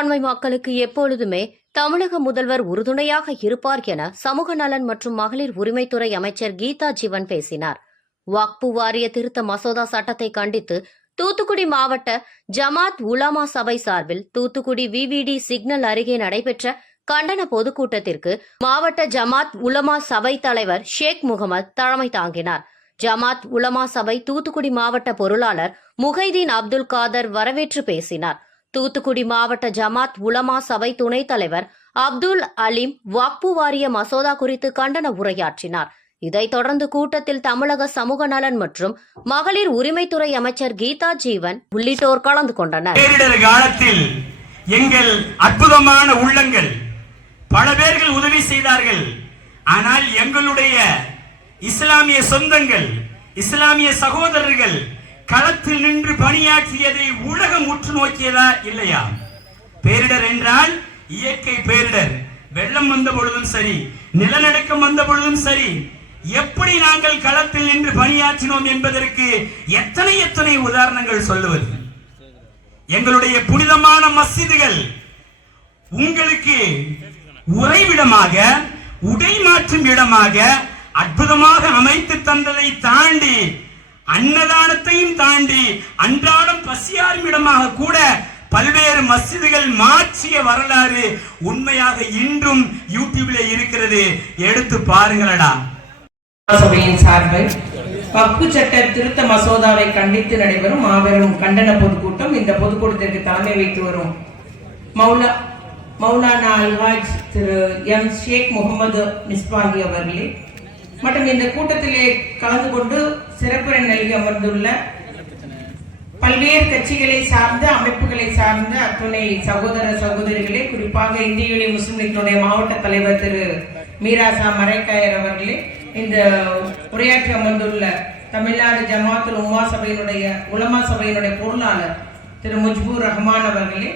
சிறுபான்மை மக்களுக்கு எப்பொழுதுமே தமிழக முதல்வர் உறுதுணையாக இருப்பார் என சமூக நலன் மற்றும் மகளிர் உரிமைத்துறை அமைச்சர் கீதா ஜீவன் பேசினார். வக்பு வாரிய திருத்த மசோதா சட்டத்தை கண்டித்து தூத்துக்குடி மாவட்ட ஜமாத் உலமா சபை சார்பில் தூத்துக்குடி விவிடி சிக்னல் அருகே நடைபெற்ற கண்டன பொதுக்கூட்டத்திற்கு மாவட்ட ஜமாத் உலமா சபை தலைவர் ஷேக் முகமது தலைமை தாங்கினார். ஜமாத் உலமா சபை தூத்துக்குடி மாவட்ட பொருளாளர் முகைதீன் அப்துல் காதர் வரவேற்று பேசினார். தூத்துக்குடி மாவட்ட ஜமாத் உலமா சபை துணைத் தலைவர் அப்துல் அலீம் வக்பு வாரிய மசோதா குறித்து கண்டன உரையாற்றினார். இதைத் தொடர்ந்து கூட்டத்தில் தமிழக சமூக நலன் மற்றும் மகளிர் உரிமைத்துறை அமைச்சர் கீதா ஜீவன் உள்ளிட்டோர் கலந்து கொண்டனர். பேரிடர் காலத்தில் எங்கள் அற்புதமான உள்ளங்கள் பல பேர்கள் உதவி செய்தார்கள். ஆனால் எங்களுடைய இஸ்லாமிய சொந்தங்கள் இஸ்லாமிய சகோதரர்கள் களத்தில் நின்று பணியாற்றியதை உலகம் உற்று நோக்கியதா இல்லையா? பேரிடர் என்றால் இயற்கை பேரிடர். வெள்ளம் வந்த பொழுதும் சரி நிலநடுக்கம் வந்த பொழுதும் சரி. எப்படி நாங்கள் களத்தில் நின்று பணியாற்றினோம் என்பதற்கு எத்தனை எத்தனை உதாரணங்கள் சொல்லுவது? எங்களுடைய புனிதமான மசிதுகள் உங்களுக்கு உறைவிடமாக உடை மாற்றும் இடமாக அற்புதமாக அமைத்து தந்ததை தாண்டி அன்னதானத்தையும் தாண்டி அன்றாடம் பசியாரும் இடமாக கூட பல்வேறு மசிதிகள் மாற்றிய வரலாறு உண்மையாக இன்றும் யூடியூப்ல இருக்கிறது. எடுத்து பாருங்களடா. சபையின் சார்பில் வக்பு சட்ட திருத்த மசோதாவை கண்டித்து நடைபெறும் மாபெரும் கண்டன பொதுக்கூட்டம் இந்த பொதுக்கூட்டத்திற்கு தலைமை வைத்து வரும் மௌலா மௌலானா அல்வாஜ் திரு எம். ஷேக் முகமது மிஸ்பாகி அவர்களே. மற்றும் இந்த கூட்டத்திலே கலந்து கொண்டு சிறப்புரை நல்கி அமர்ந்துள்ள பல்வேறு கட்சிகளை சார்ந்த அமைப்புகளை சார்ந்த அத்துணை சகோதர சகோதரிகளே குறிப்பாக இந்திய யூனியன் முஸ்லிம் லீக்கினுடைய மாவட்ட தலைவர் திரு மீராசா மரைக்காயர் அவர்களே இந்த உரையாற்றி அமர்ந்துள்ள தமிழ்நாடு ஜமாத்துல் உமா சபையினுடைய உலமா சபையினுடைய பொருளாளர் திரு முஜ்பூர் ரஹ்மான் அவர்களே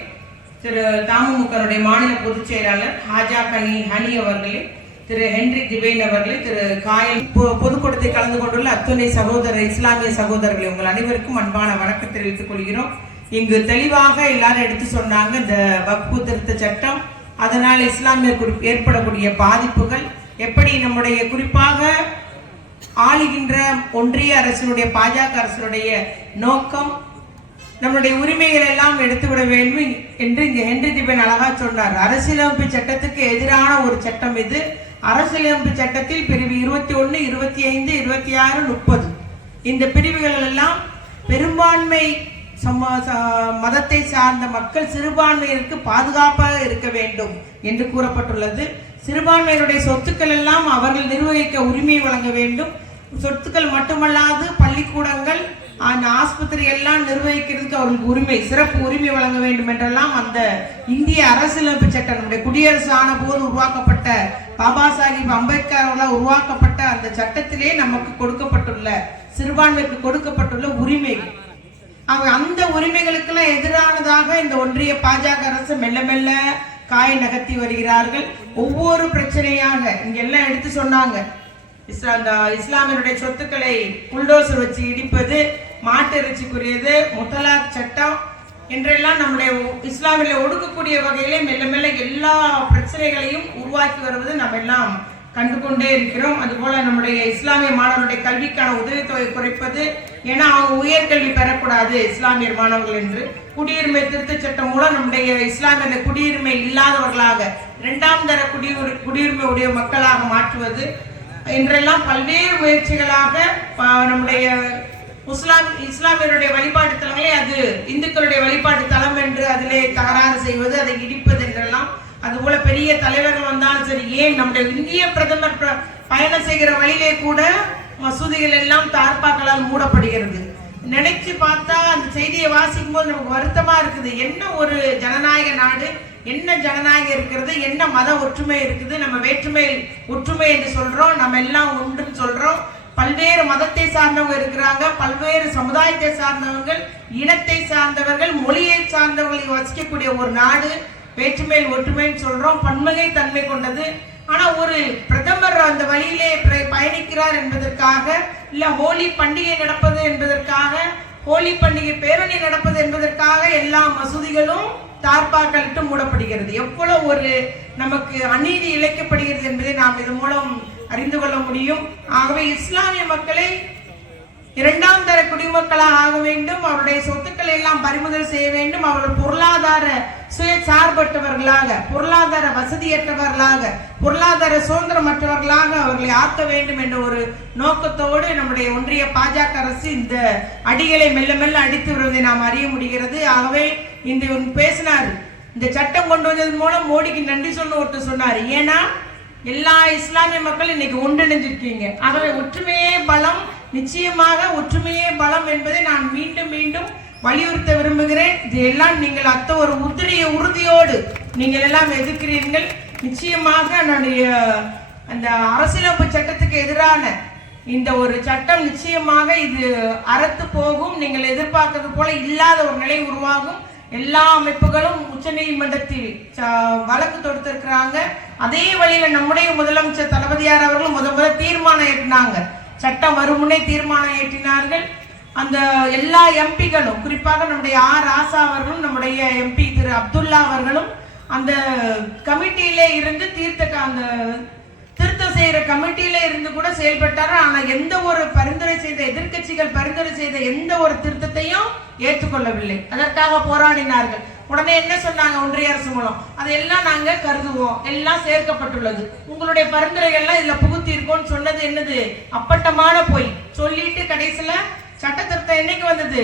திரு தாமுகனுடைய மாநில பொதுச் செயலாளர் ஹாஜா கனி ஹனி அவர்களே திரு ஹென்றி திபேன் அவர்களை திரு காயல் பொ- பொதுக்கூட்டத்தை கலந்து கொண்டுள்ள அத்துணை சகோதர இஸ்லாமிய சகோதரர்களை உங்கள் அனைவருக்கும் அன்பான வணக்கம் தெரிவித்துக் கொள்கிறோம். இங்கு தெளிவாக எல்லாரும் எடுத்து சொன்னாங்க இந்த வக்பு திருத்த சட்டம். அதனால் இஸ்லாமிய ஏற்படக்கூடிய பாதிப்புகள். எப்படி நம்முடைய குறிப்பாக ஆளுகின்ற ஒன்றிய அரசினுடைய பாஜக அரசினுடைய நோக்கம் நம்முடைய உரிமைகள் எல்லாம் எடுத்துவிட வேண்டும் என்று இங்கு ஹென்றி திபன் அழகா சொன்னார். அரசியலமைப்பு சட்டத்துக்கு எதிரான ஒரு சட்டம் இது. அரசியலமைப்பு சட்டத்தில் பிரிவு இருபத்தி ஒன்று இருபத்தி ஐந்து இருபத்தி ஆறு முப்பது. இந்த பிரிவுகள் எல்லாம் பெரும்பான்மை சம- மதத்தை சார்ந்த மக்கள் சிறுபான்மையிற்கு பாதுகாப்பாக இருக்க வேண்டும் என்று கூறப்பட்டுள்ளது. சிறுபான்மையினுடைய சொத்துக்கள் எல்லாம் அவர்கள் நிர்வகிக்க உரிமை வழங்க வேண்டும். சொத்துக்கள் மட்டுமல்லாது பள்ளிக்கூடங்கள் அந்த ஆஸ்பத்திரி எல்லாம் நிர்வகிக்கிறதுக்கு அவர்களுக்கு உரிமை சிறப்பு உரிமை வழங்க வேண்டும் என்றெல்லாம் அந்த இந்திய அரசியலமைப்பு சட்டம் நம்முடைய குடியரசு ஆன போது உருவாக்கப்பட்ட பாபா சாஹிப் அம்பேத்கர் அவர்களால் உருவாக்கப்பட்ட அந்த சட்டத்திலே நமக்கு கொடுக்கப்பட்டுள்ள சிறுபான்மைக்கு கொடுக்கப்பட்டுள்ள உரிமைகள். அவங்க அந்த உரிமைகளுக்கெல்லாம் எதிரானதாக இந்த ஒன்றிய பாஜக அரசு மெல்ல மெல்ல காய நகர்த்தி வருகிறார்கள். ஒவ்வொரு பிரச்சனையாக இங்க எல்லாம் எடுத்து சொன்னாங்க. இஸ்லாம் இஸ்லாமியனுடைய இஸ்லாமியருடைய சொத்துக்களை புல்டோசர் வச்சு இடிப்பது மாட்டு இறைச்சிக்குரியது முத்தலாக் சட்டம் என்றெல்லாம் நம்முடைய இஸ்லாமியில் ஒடுக்கக்கூடிய வகையிலே மெல்ல மெல்ல எல்லா பிரச்சனைகளையும் உருவாக்கி வருவது நம்ம எல்லாம் கண்டு கொண்டே இருக்கிறோம். அதுபோல நம்முடைய இஸ்லாமிய மாணவருடைய கல்விக்கான உதவித்தொகை குறைப்பது ஏன்னா அவங்க உயர்கல்வி பெறக்கூடாது இஸ்லாமியர் மாணவர்கள் என்று. குடியுரிமை திருத்தச் சட்டம் மூலம் நம்முடைய இஸ்லாமிய குடியுரிமை இல்லாதவர்களாக இரண்டாம் தர குடியுரி குடியுரிமை உடைய மக்களாக மாற்றுவது என்றெல்லாம் பல்வேறு முயற்சிகளாக நம்முடைய முஸ்லாம் இஸ்லாமியருடைய வழிபாட்டு தலங்களே அது இந்துக்களுடைய வழிபாட்டு தலம் என்று அதிலே தகராறு செய்வது அதை இடிப்பது என்றெல்லாம். அதுபோல பெரிய தலைவர்கள் வந்தாலும் சரி ஏன் நம்முடைய இந்திய பிரதமர் பிர- பயணம் செய்கிற வழியிலே கூட மசூதிகள் எல்லாம் தார்ப்பாக்களால் மூடப்படுகிறது. நினைச்சு பார்த்தா அந்த செய்தியை வாசிக்கும் போது நமக்கு வருத்தமா இருக்குது. என்ன ஒரு ஜனநாயக நாடு என்ன ஜனநாயகம் இருக்கிறது என்ன மத ஒற்றுமை இருக்குது நம்ம வேற்றுமை ஒற்றுமை என்று சொல்றோம் நம்ம எல்லாம் உண்டுன்னு சொல்றோம். பல்வேறு மதத்தை சார்ந்தவங்க இருக்கிறாங்க பல்வேறு சமுதாயத்தை சார்ந்தவர்கள் இனத்தை சார்ந்தவர்கள் மொழியை சார்ந்தவர்கள் வசிக்கக்கூடிய ஒரு நாடு வேற்றுமையில் ஒற்றுமைன்னு சொல்றோம் பன்மகை தன்மை கொண்டது. ஆனா ஒரு பிரதமர் அந்த வழியிலே பயணிக்கிறார் என்பதற்காக இல்ல ஹோலி பண்டிகை நடப்பது என்பதற்காக ஹோலி பண்டிகை பேரணி நடப்பது என்பதற்காக எல்லா மசூதிகளும் தார்பாக்களிட்டு மூடப்படுகிறது. எவ்வளவு ஒரு நமக்கு அநீதி இழைக்கப்படுகிறது என்பதை நாம் இதன் மூலம் அறிந்து கொள்ள முடியும். ஆகவே இஸ்லாமிய மக்களை இரண்டாம் தர குடிமக்களாக ஆக வேண்டும். அவருடைய சொத்துக்களை எல்லாம் பறிமுதல் செய்ய வேண்டும். அவர்கள் பொருளாதார சுய சார்பற்றவர்களாக பொருளாதார வசதியற்றவர்களாக பொருளாதார சுதந்திரமற்றவர்களாக அவர்களை ஆக்க வேண்டும் என்ற ஒரு நோக்கத்தோடு நம்முடைய ஒன்றிய பாஜக அரசு இந்த அடிகளை மெல்ல மெல்ல அடித்து வருவதை நாம் அறிய முடிகிறது. ஆகவே இன்று பேசினார். இந்த சட்டம் கொண்டு வந்ததன் மூலம் மோடிக்கு நன்றி சொன்ன ஒருத்தர் சொன்னார். ஏன்னா எல்லா இஸ்லாமிய மக்கள் இன்னைக்கு ஒன்றிணைஞ்சிருக்கீங்க. ஆகவே ஒற்றுமையே பலம் நிச்சயமாக ஒற்றுமையே பலம் என்பதை நான் மீண்டும் மீண்டும் வலியுறுத்த விரும்புகிறேன். இது எல்லாம் நீங்கள் அத்த ஒரு உத்திரிய உறுதியோடு நீங்கள் எல்லாம் எதிர்க்கிறீர்கள். நிச்சயமாக என்னுடைய அந்த அரசியலமைப்பு சட்டத்துக்கு எதிரான இந்த ஒரு சட்டம் நிச்சயமாக இது அறத்து போகும். நீங்கள் எதிர்பார்க்கறது போல இல்லாத ஒரு நிலை உருவாகும். எல்லா அமைப்புகளும் உச்சநீதிமன்றத்தில் ச- வழக்கு தொடுத்திருக்கிறாங்க. அதே வழியில நம்முடைய முதலமைச்சர் தளபதியார் அவர்களும் முத முத தீர்மானம் ஏற்றினாங்க சட்டம் வருமுன்னே தீர்மானம் ஏற்றினார்கள். அந்த எல்லா எம்பிகளும் குறிப்பாக நம்முடைய ஆர் ராசா அவர்களும் நம்முடைய எம்பி திரு அப்துல்லா அவர்களும் அந்த கமிட்டியிலே இருந்து தீர்த்த அந்த திருத்தம் செய்கிற கமிட்டியில இருந்து கூட செயல்பட்டாரு ஆனால் எந்த ஒரு பரிந்துரை செய்த எதிர்க்கட்சிகள் பரிந்துரை செய்த எந்த ஒரு திருத்தத்தையும் ஏற்றுக்கொள்ளவில்லை. அதற்காக போராடினார்கள். உடனே என்ன சொன்னாங்க ஒன்றிய அரசு மூலம்? அதையெல்லாம் நாங்க கருதுவோம். எல்லாம் சேர்க்கப்பட்டுள்ளது. உங்களுடைய பரிந்துரைகள்லாம் இதுல புகுத்திருக்கோம்னு சொன்னது என்னது? அப்பட்டமான பொய். சொல்லிட்டு கடைசியில சட்ட திருத்தம் என்னைக்கு வந்தது?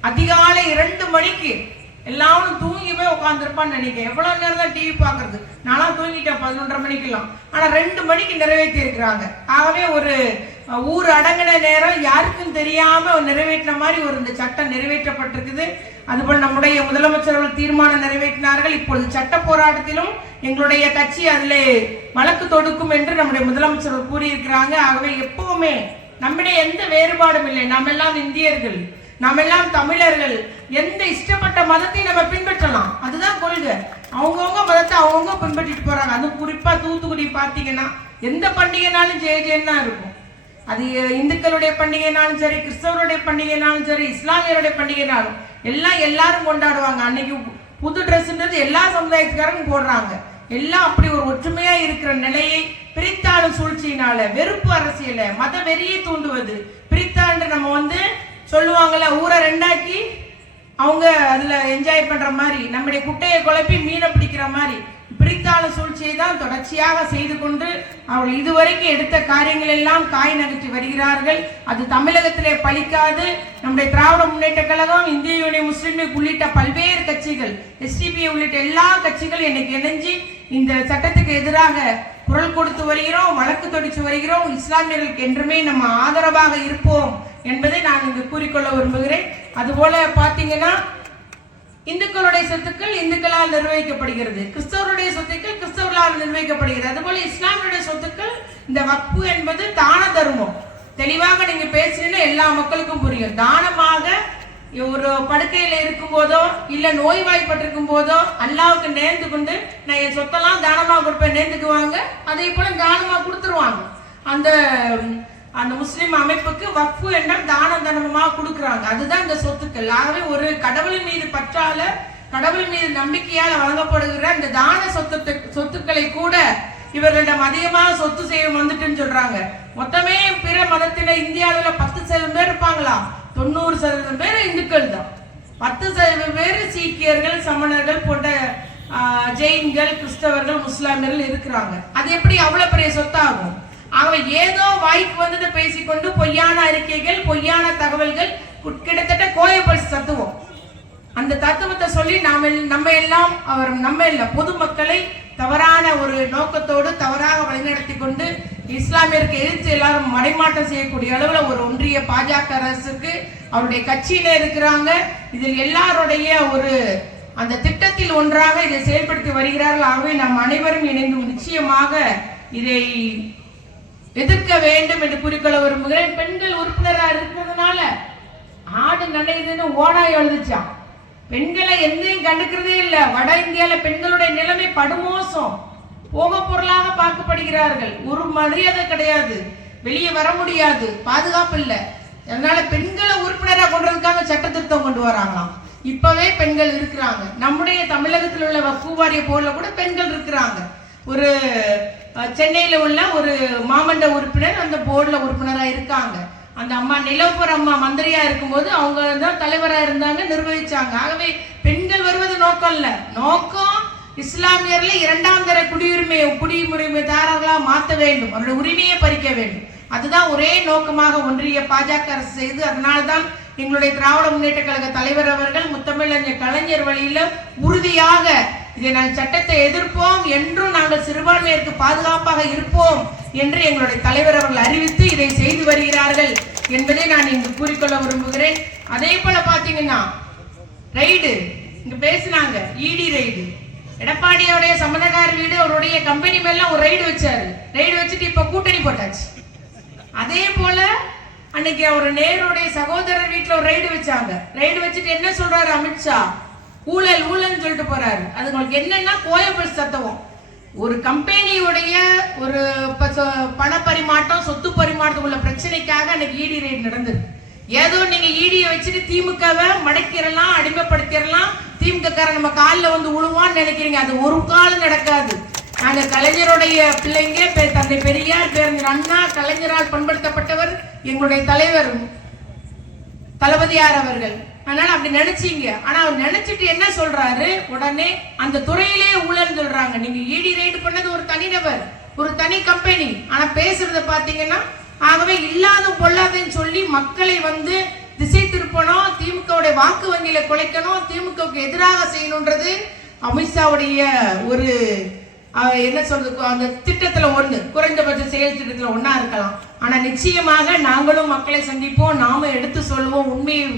அதிகாலை இரண்டு மணிக்கு. எல்லாரும் தூங்கி போய் உட்காந்துருப்பான்னு நினைக்கிறேன். எவ்வளவு நேரம் தான் டிவி பாக்குறது நான்லாம் தூங்கிட்டேன் பதினொன்றரை மணிக்கெல்லாம். ஆனா ரெண்டு மணிக்கு நிறைவேற்றி இருக்கிறாங்க ஆகவே ஒரு ஊர் அடங்கின நேரம் யாருக்கும் தெரியாம நிறைவேற்றின மாதிரி ஒரு இந்த சட்டம் நிறைவேற்றப்பட்டிருக்குது. அதுபோல் நம்முடைய முதலமைச்சர்கள் தீர்மானம் நிறைவேற்றினார்கள். இப்பொழுது சட்ட போராட்டத்திலும் எங்களுடைய கட்சி அதிலே வழக்கு தொடுக்கும் என்று நம்முடைய முதலமைச்சர்கள் கூறியிருக்கிறாங்க. ஆகவே எப்பவுமே நம்மிடையே எந்த வேறுபாடும் இல்லை. நாம் எல்லாம் இந்தியர்கள் நாம் எல்லாம் தமிழர்கள். எந்த இஷ்டப்பட்ட மதத்தை நம்ம பின்பற்றலாம்? அதுதான் கொள்கை. அவங்கவுங்க மதத்தை அவங்கவுங்க பின்பற்றிட்டு போறாங்க. அதுவும் குறிப்பா தூத்துக்குடி பார்த்தீங்கன்னா எந்த பண்டிகைனாலும் ஜெய ஜெயன்னா இருக்கும். அது இந்துக்களுடைய பண்டிகைனாலும் சரி கிறிஸ்தவருடைய பண்டிகைனாலும் சரி இஸ்லாமியருடைய பண்டிகைனாலும் எல்லாம் எல்லாரும் கொண்டாடுவாங்க. அன்னைக்கு புது ட்ரெஸ்ன்றது எல்லா சமுதாயத்துக்காரங்க போடுறாங்க. எல்லாம் அப்படி ஒரு ஒற்றுமையா இருக்கிற நிலையை பிரித்தாளும் சூழ்ச்சியினால வெறுப்பு அரசியலை மத வெறியை தூண்டுவது. பிரித்தாண்டு நம்ம வந்து சொல்லுவாங்கல்ல ஊரை ரெண்டாக்கி அவங்க அதுல என்ஜாய் பண்ற மாதிரி நம்முடைய குட்டையை குழப்பி மீனை பிடிக்கிற மாதிரி. பிரித்தாள சூழ்ச்சியை தான் தொடர்ச்சியாக செய்து கொண்டு அவர்கள் இதுவரைக்கும் எடுத்த காரியங்கள் எல்லாம் காய் நகர்த்தி வருகிறார்கள். அது தமிழகத்திலே பழிக்காது. நம்முடைய திராவிட முன்னேற்ற கழகம் இந்திய யூனியன் முஸ்லீம் லீக் உள்ளிட்ட பல்வேறு கட்சிகள் எஸ்டிபி உள்ளிட்ட எல்லா கட்சிகளும் எனக்கு இணைஞ்சு இந்த சட்டத்துக்கு எதிராக குரல் கொடுத்து வருகிறோம் வழக்கு தொடிச்சு வருகிறோம் இஸ்லாமியர்களுக்கு என்றுமே நம்ம ஆதரவாக இருப்போம் என்பதை நான் இங்கு கூறிக்கொள்ள விரும்புகிறேன். அதுபோல பாத்தீங்கன்னா இந்துக்களுடைய சொத்துக்கள் இந்துக்களால் நிர்வகிக்கப்படுகிறது. கிறிஸ்தவருடைய சொத்துக்கள் நிர்வகிக்கப்படுகிறது. அதுபோல இஸ்லாமியுடைய சொத்துக்கள் இந்த வக்பு என்பது தான தர்மம். தெளிவாக நீங்க பேசுனீங்கன்னா எல்லா மக்களுக்கும் புரியும். தானமாக ஒரு படுக்கையில இருக்கும் போதோ இல்ல நோய்வாய்ப்பட்டிருக்கும் போதோ அல்லாவுக்கு நேர்ந்து கொண்டு நான் என் சொத்தெல்லாம் தானமா கொடுப்பேன் நேர்ந்துக்குவாங்க. அதே போல தானமா கொடுத்துருவாங்க. அந்த அந்த முஸ்லிம் அமைப்புக்கு வக்ஃபு என்றால் தான தர்மமாக கொடுக்குறாங்க. அதுதான் இந்த சொத்துக்கள். ஆகவே ஒரு கடவுளின் மீது பற்றால கடவுள் மீது நம்பிக்கையால் வழங்கப்படுகிற இந்த தான சொத்து சொத்துக்களை கூட இவர்களிடம் அதிகமாக சொத்து செய்ய வந்துட்டுன்னு சொல்றாங்க. மொத்தமே பிற மதத்தினர் இந்தியாவில் பத்து சதவீதம் பேர் இருப்பாங்களா? தொண்ணூறு சதவீதம் பேர் இந்துக்கள் தான். பத்து சதவீதம் பேர் சீக்கியர்கள் சமணர்கள் போன்ற ஜெயின்கள் கிறிஸ்தவர்கள் முஸ்லாமியர்கள் இருக்கிறாங்க. அது எப்படி அவ்வளவு பெரிய சொத்தாகும்? ஆகவே ஏதோ வாய்க்கு வந்துட்டு பேசிக்கொண்டு பொய்யான அறிக்கைகள் பொய்யான தகவல்கள் கிட்டத்தட்ட கோயப்பரிசு தத்துவம் அந்த தத்துவத்தை சொல்லி நாம நம்ம எல்லாம் அவர் நம்ம இல்லை பொதுமக்களை தவறான ஒரு நோக்கத்தோடு தவறாக வழிநடத்தி கொண்டு இஸ்லாமியருக்கு எதிர்த்து எல்லாரும் மடைமாற்றம் செய்யக்கூடிய அளவில் ஒரு ஒன்றிய பாஜக அரசுக்கு அவருடைய கட்சியில இருக்கிறாங்க. இதில் எல்லாருடைய ஒரு அந்த திட்டத்தில் ஒன்றாக இதை செயல்படுத்தி வருகிறார்கள். ஆகவே நாம் அனைவரும் இணைந்து நிச்சயமாக இதை எதிர்க்க வேண்டும் என்று குறிக்கொள்ள விரும்புகிறேன். பெண்கள் உறுப்பினராக இருக்கிறதுனால ஆடு நனையுதுன்னு ஓனாய் எழுதுச்சான் பெண்களை எந்தையும் கண்டுக்கிறதே இல்லை. வட இந்தியாவில் பெண்களுடைய நிலைமை படுமோசம். போக பொருளாக பார்க்கப்படுகிறார்கள். ஒரு மரியாதை கிடையாது. வெளியே வர முடியாது. பாதுகாப்பு இல்லை. அதனால பெண்களை உறுப்பினராக கொண்டதுக்காக சட்ட திருத்தம் கொண்டு வராங்களாம். இப்பவே பெண்கள் இருக்கிறாங்க. நம்முடைய தமிழகத்தில் உள்ள வக்ஃபு வாரிய போர்ல கூட பெண்கள் இருக்கிறாங்க. ஒரு சென்னையில் உள்ள ஒரு மாமண்ட உறுப்பினர் அந்த போர்டில் உறுப்பினராக இருக்காங்க. அந்த அம்மா நிலவுபுர அம்மா மந்திரியா இருக்கும்போது அவங்க தான் தலைவராக இருந்தாங்க நிர்வகிச்சாங்க. ஆகவே பெண்கள் வருவது நோக்கம் இல்லை. நோக்கம் இஸ்லாமியர்ல இரண்டாம் தர குடியுரிமையை குடியுரிமை தாரர்களா மாத்த வேண்டும். அவருடைய உரிமையை பறிக்க வேண்டும். அதுதான் ஒரே நோக்கமாக ஒன்றிய பாஜக அரசு செய்து அதனால்தான் எங்களுடைய திராவிட முன்னேற்ற கழக தலைவர் அவர்கள் முத்தமிழறிஞர் கலைஞர் வழியில உறுதியாக இதை நாங்கள் சட்டத்தை எதிர்ப்போம் என்றும் நாங்கள் சிறுபான்மையருக்கு பாதுகாப்பாக இருப்போம் என்று எங்களுடைய தலைவர் அவர்கள் அறிவித்து இதை செய்து வருகிறார்கள் என்பதை நான் இங்கு கூறிக்கொள்ள விரும்புகிறேன். அதே போல பாத்தீங்கன்னா ரைடு இங்க பேசினாங்க இடி ரைடு எடப்பாடியோடைய சம்பந்தக்கார வீடு அவருடைய கம்பெனி மேல ஒரு ரைடு வச்சாரு. ரைடு வச்சுட்டு இப்ப கூட்டணி போட்டாச்சு. அதே போல அன்னைக்கு அவர் நேருடைய சகோதரர் வீட்டுல ஒரு ரைடு வச்சாங்க. ரைடு வச்சுட்டு என்ன சொல்றாரு அமித்ஷா? ஊழல் ஊழல்னு சொல்லிட்டு போறாரு. அது உங்களுக்கு என்னன்னா கோயம்பல் சத்தவம் ஒரு கம்பெனியுடைய ஒரு ப- சொ- பண பரிமாற்றம் சொத்து பரிமாற்றத்துக்கு உள்ள பிரச்சனைக்காக அன்னைக்கு இடி ரேட் நடந்தது ஏதோ நீங்க ஈடியை வச்சுட்டு திமுகவை மடக்கிடலாம் அடிமைப்படுத்திடலாம் திமுக காரன் நம்ம காலில் வந்து உழுவான்னு நினைக்கிறீங்க. அது ஒரு காலம் நடக்காது. நாங்கள் கலைஞருடைய பிள்ளைங்க பெ- தந்தை பெரியார் பேரஞ்சர் அண்ணா கலைஞரால் பண்படுத்தப்பட்டவர் எங்களுடைய தலைவர் தளபதியார் அவர்கள். அதனால அப்படி நினைச்சீங்க. ஆனா அவர் நினைச்சிட்டு என்ன சொல்றாரு? உடனே அந்த துறையிலே ஊழல் சொல்றாங்க. நீங்க இடி ரைடு பண்ணது ஒரு தனிநபர் ஒரு தனி கம்பெனி ஆனா பேசுறத பாத்தீங்கன்னா ஆகவே இல்லாத பொல்லாதன்னு சொல்லி மக்களை வந்து திசை திருப்பணும் திமுகவுடைய வாக்கு வங்கியில குலைக்கணும் திமுகவுக்கு எதிராக செய்யணுன்றது அமித்ஷாவுடைய ஒரு என்ன சொல்றது? அந்த திட்டத்துல ஒண்ணு குறைந்தபட்ச செயல் திட்டத்துல ஒன்றா இருக்கலாம். ஆனா நிச்சயமாக நாங்களும் மக்களை சந்திப்போம் நாமும் எடுத்து சொல்லுவோம் உண்மையை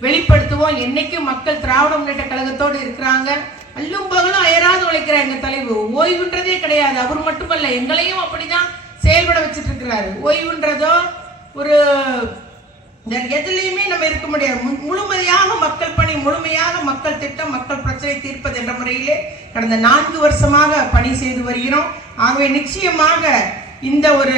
வெளிப்படுத்துவோம். என்னைக்கும் மக்கள் திராவிட முன்னேற்ற கழகத்தோடு இருக்கிறாங்க. அல்லும் பகலும் அயராது உழைக்கிற எங்க தலைவர் ஓய்வுன்றதே கிடையாது. அவர் மட்டுமல்ல எங்களையும் அப்படிதான் செயல்பட வச்சுட்டு இருக்கிறாரு. ஓய்வுன்றதோ ஒரு எதுலையுமே நம்ம இருக்க முடியாது. முழுமையாக மக்கள் பணி முழுமையாக மக்கள் திட்டம் மக்கள் பிரச்சனை தீர்ப்பது என்ற முறையிலே கடந்த நான்கு வருஷமாக பணி செய்து வருகிறோம். ஆகவே நிச்சயமாக இந்த ஒரு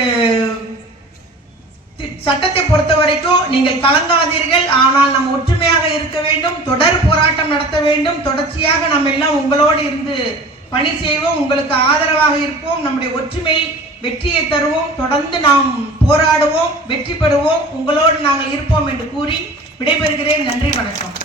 தி- சட்டத்தை பொறுத்த வரைக்கும் நீங்கள் கலங்காதீர்கள். ஆனால் நம்ம ஒற்றுமையாக இருக்க வேண்டும். தொடர் போராட்டம் நடத்த வேண்டும். தொடர்ச்சியாக நம்ம எல்லாம் உங்களோடு இருந்து பணி செய்வோம். உங்களுக்கு ஆதரவாக இருப்போம். நம்முடைய ஒற்றுமை வெற்றியை தருவோம். தொடர்ந்து நாம் போராடுவோம். வெற்றி பெறுவோம். உங்களோடு நாங்கள் இருப்போம் என்று கூறி விடைபெறுகிறேன். நன்றி வணக்கம்.